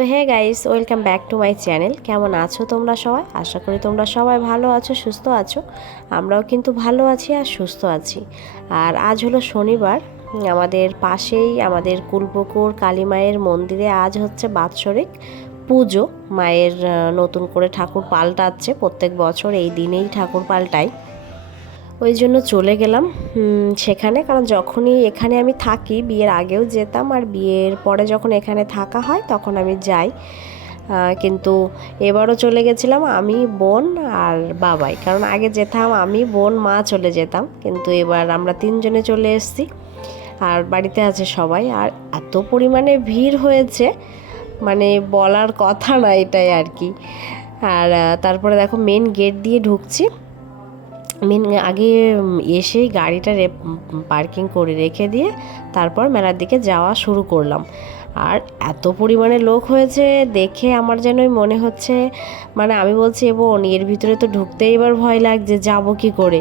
তো হ্যাঁ guys, welcome back to my channel. কেমন আছো তোমরা সবাই? আশা করি তোমরা সবাই ভালো আছো, সুস্থ আছো। আমরাও কিন্তু ভালো আছি আর সুস্থ আছি। আর আজ হলো শনিবার। আমাদের পাশেই আমাদের কুলপুকুর কালী মায়ের মন্দিরে আজ হচ্ছে বাৎসরিক পুজো। মায়ের নতুন করে ঠাকুর পাল্টাচ্ছে প্রত্যেক বছর। এই দিনেই ঠাকুর পাল্টায়। ওই জন্য চলে গেলাম সেখানে। কারণ যখনই এখানে আমি থাকি, বিয়ের আগেও যেতাম আর বিয়ের পরে যখন এখানে থাকা হয় তখন আমি যাই। কিন্তু এবারও চলে গেছিলাম আমি, বোন আর বাবাই। কারণ আগে যেতাম আমি, বোন, মা চলে যেতাম। কিন্তু এবার আমরা তিনজনে চলে এসেছি। আর বাড়িতে আছে সবাই। আর এত পরিমাণে ভিড় হয়েছে মানে বলার কথা না এটাই আর কি। আর তারপরে দেখো মেন গেট দিয়ে ঢুকছি। মেন আগে এসেই গাড়িটা পার্কিং করে রেখে দিয়ে তারপর মেলার দিকে যাওয়া শুরু করলাম। আর এত পরিমাণে লোক হয়েছে দেখে আমার যেনই মনে হচ্ছে মানে আমি বলছি, বোন, এর ভিতরে তো ঢুকতেই এবার ভয় লাগছে, যাব কি করে?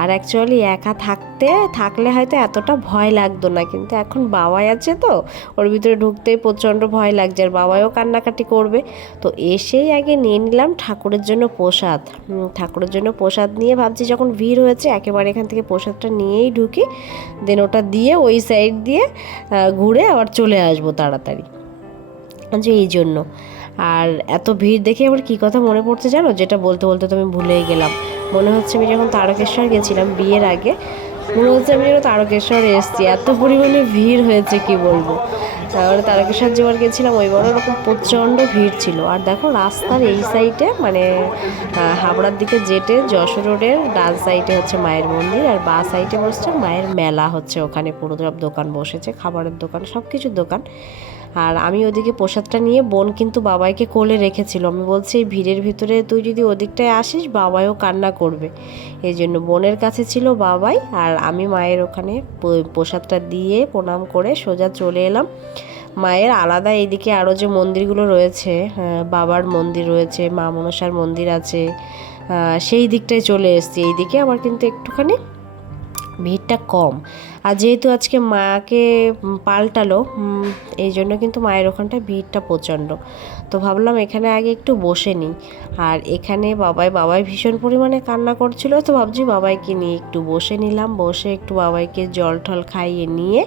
আর অ্যাকচুয়ালি একা থাকতে, থাকলে হয়তো এতটা ভয় লাগতো না, কিন্তু এখন বাবাই আছে তো, ওর ভিতরে ঢুকতেই প্রচণ্ড ভয় লাগছে, আর বাবাইও কান্নাকাটি করবে। তো এসেই আগে নিয়ে নিলাম ঠাকুরের জন্য প্রসাদ। ঠাকুরের জন্য প্রসাদ নিয়ে ভাবছি যখন ভিড় হয়েছে, একেবারে এখান থেকে প্রসাদটা নিয়েই ঢুকি, দেন ওটা দিয়ে ওই সাইড দিয়ে ঘুরে আবার চলে আসব তাড়াতাড়ি। যে এই জন্য। আর এত ভিড় দেখে আমার কী কথা মনে পড়ছে জানো? যেটা বলতে বলতে তো আমি ভুলেই গেলাম। মনে হচ্ছে আমি যখন তারকেশ্বর গেছিলাম বিয়ের আগে, মনে হচ্ছে আমি যেন তারকেশ্বর এসেছি। এত পরিমাণে ভিড় হয়েছে, কি বলব? তারপরে তারকেশ্বর যেবার গেছিলাম বড় ওরকম প্রচণ্ড ভিড় ছিল। আর দেখো রাস্তার এই সাইডে মানে হাবড়ার দিকে যেটে যশোর রোডের ডান সাইডে হচ্ছে মায়ের মন্দির, আর বা সাইডে বসছে মায়ের মেলা হচ্ছে ওখানে। পুরো দোকান বসেছে, খাবারের দোকান সব কিছুর দোকান। আর আমি ওদিকে প্রসাদটা নিয়ে বোন কিন্তু বাবাইকে কোলে রেখেছিল। আমি বলছি, এই ভিড়ের ভিতরে তুই যদি ওদিকটায় আসিস, বাবাইও কান্না করবে। এই জন্য বোনের কাছে ছিল বাবাই আর আমি মায়ের ওখানে প্রসাদটা দিয়ে প্রণাম করে সোজা চলে এলাম। মায়ের আলাদা এইদিকে আরও যে মন্দিরগুলো রয়েছে বাবার মন্দির রয়েছে, মা মনসার মন্দির আছে সেই দিকটায় চলে এসেছি। এইদিকে আমার কিন্তু একটুখানি ভিড়টা কম। আর যেহেতু আজকে মাকে পাল্টালো এই জন্য কিন্তু মায়ের ওখানটায় ভিড়টা প্রচণ্ড। তো ভাবলাম এখানে আগে একটু বসে নিই। আর এখানে বাবাই বাবাই ভীষণ পরিমাণে কান্না করছিল, তো ভাবছি বাবাইকে নিয়ে একটু বসে নিলাম। বসে একটু বাবাইকে জল টল খাইয়ে নিয়ে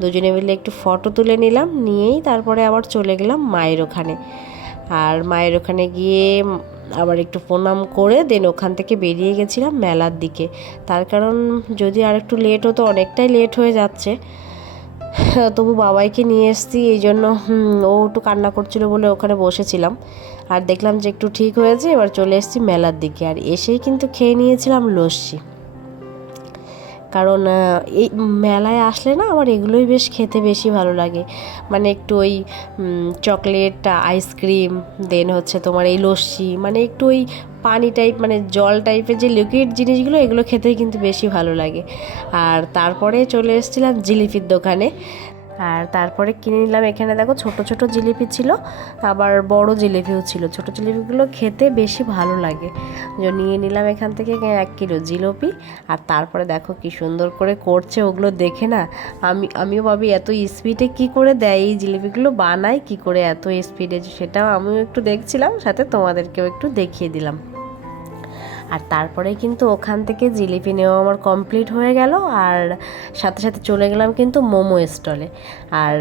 দুজনে মিলে একটু ফটো তুলে নিলাম, নিয়েই তারপরে আবার চলে গেলাম মায়ের ওখানে। আর মায়ের ওখানে গিয়ে আবার একটু প্রণাম করে দেন ওখান থেকে বেরিয়ে গেছিলাম মেলার দিকে। তার কারণ যদি আর একটু লেট হতো, অনেকটাই লেট হয়ে যাচ্ছে। তবু বাবাইকে নিয়ে এসছি, এই জন্য ও একটু কান্না করছিল বলে ওখানে বসেছিলাম। আর দেখলাম যে একটু ঠিক হয়েছে, এবার চলে এসেছি মেলার দিকে। আর এসেই কিন্তু খেয়ে নিয়েছিলাম লস্যি। কারণ এই মেলায় আসলে না আমার এগুলোই বেশ খেতে বেশি ভালো লাগে। মানে একটু ওই চকলেট আইসক্রিম দেন হচ্ছে তোমার এই লস্যি মানে একটু ওই পানি টাইপ মানে জল টাইপের যে লিকুইড জিনিসগুলো, এগুলো খেতেই কিন্তু বেশি ভালো লাগে। আর তারপরে চলে এসেছিলাম জিলিপির দোকানে। আর তারপরে কিনে নিলাম এখানে দেখো ছোট ছোট জিলিপি ছিল, আবার বড় জিলিপিও ছিল। ছোট জিলিপিগুলো খেতে বেশি ভালো লাগে। যে, নিয়ে নিলাম এখান থেকে এক কিলো জিলিপি। আর তারপরে দেখো কি সুন্দর করে করছে ওগুলো দেখে না? আমি, আমিও ভাবি, এত স্পিডে কি করে দেয় এই জিলিপিগুলো? বানায় কি করে এত স্পিডে? সেটাও আমিও একটু দেখছিলাম, সাথে তোমাদেরকেও একটু দেখিয়ে দিলাম। আর তারপরে কিন্তু ওখান থেকে জিলিপি নেওয়া আমার কমপ্লিট হয়ে গেল, আর সাথে সাথে চলে গেলাম কিন্তু মোমো স্টলে। আর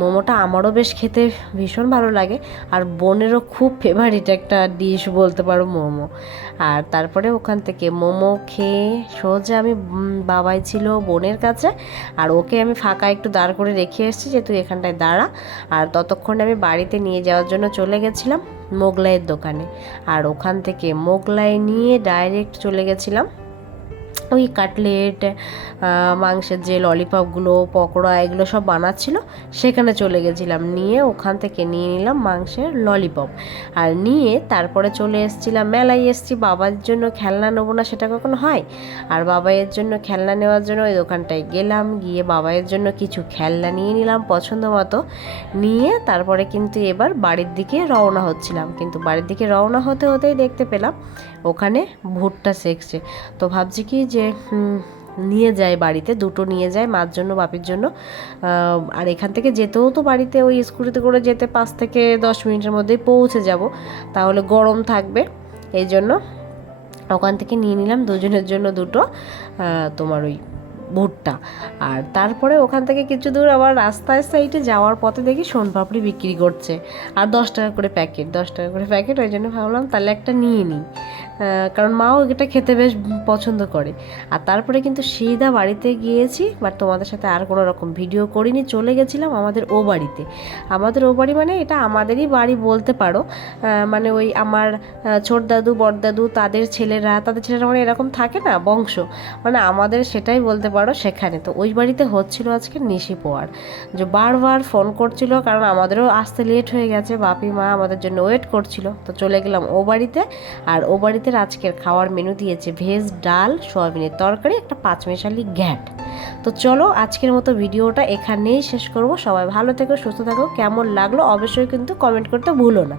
মোমোটা আমারও বেশ খেতে ভীষণ ভালো লাগে, আর বোনেরও খুব ফেভারিট একটা ডিশ বলতে পারো মোমো। আর তারপরে ওখান থেকে মোমো খেয়ে সোজা আমি বাবাই ছিল বোনের কাছে, আর ওকে আমি ফাঁকা একটু দাঁড় করে রেখে এসেছি যে তুই এখানটায় দাঁড়া। আর ততক্ষণে আমি বাড়িতে নিয়ে যাওয়ার জন্য চলে গেছিলাম। মোগলাইয়ের দোকানে। আর ওখান থেকে মোগলাই নিয়ে ডাইরেক্ট চলে গেছিলাম। ওই কাটলেট মাংসের যে ললিপপগুলো পকোড়া এগুলো সব বানাচ্ছিল, সেখানে চলে গেছিলাম। নিয়ে ওখান থেকে নিয়ে নিলাম মাংসের ললিপপ আর নিয়ে তারপরে চলে এসেছিলাম, মেলায় এসেছি, বাবার জন্য খেলনা নেব না সেটা কখনো হয়? আর বাবাইয়ের জন্য খেলনা নেওয়ার জন্য ওই দোকানটায় গেলাম, গিয়ে বাবাইয়ের জন্য কিছু খেলনা নিয়ে নিলাম পছন্দ মতো। নিয়ে তারপরে কিন্তু এবার বাড়ির দিকে রওনা হচ্ছিলাম। কিন্তু বাড়ির দিকে রওনা হতে হতেই দেখতে পেলাম ওখানে ভুট্টা সেকছে। তো ভাবছি কি যে নিয়ে যায় বাড়িতে, দুটো নিয়ে যায় মার জন্য, বাপির জন্য। আর এখান থেকে যেতেও তো বাড়িতে ওই স্কুটিতে করে যেতে পাঁচ থেকে দশ মিনিটের মধ্যেই পৌঁছে যাব। তাহলে গরম থাকবে, এই জন্য ওখান থেকে নিয়ে নিলাম দুজনের জন্য দুটো তোমার ওই ভুট্টা। আর তারপরে ওখান থেকে কিছু দূর আবার রাস্তায় সাইডে যাওয়ার পথে দেখি সোনপাপড়ি বিক্রি করছে। আর দশ টাকা করে প্যাকেট, দশ টাকা করে প্যাকেট, ওই জন্য ভাবলাম তাহলে একটা নিয়ে নিই। কারণ মাও এটা খেতে বেশ পছন্দ করে। আর তারপরে কিন্তু সিধা বাড়িতে গিয়েছি বাট তোমাদের সাথে আর কোনো রকম ভিডিও করিনি। চলে গেছিলাম আমাদের ও বাড়িতে। আমাদের ও বাড়ি মানে এটা আমাদেরই বাড়ি বলতে পারো। মানে ওই আমার ছোট দাদু বড়দাদু তাদের ছেলেরা তাদের ছেলেরা মানে এরকম থাকে না, বংশ। মানে আমাদের সেটাই বলতে পারো সেখানে। তো ওই বাড়িতে হচ্ছিল আজকে নিশি পোয়ার। যে বারবার ফোন করছিল, কারণ আমাদেরও আসতে লেট হয়ে গেছে, বাপি, মা আমাদের জন্য ওয়েট করছিল। তো চলে গেলাম ও বাড়িতে। আর ও বাড়িতে আজকের খাওয়ার মেনু দিয়েছে ভেজ ডাল, সোয়াবিনের তরকারি, একটা পাঁচমেশালি ঘ্যাট। তো চলো আজকের মতো ভিডিওটা এখানেই শেষ করব। সবাই ভালো থেকো, সুস্থ থাকো। কেমন লাগল অবশ্যই কিন্তু কমেন্ট করতে ভুলো না।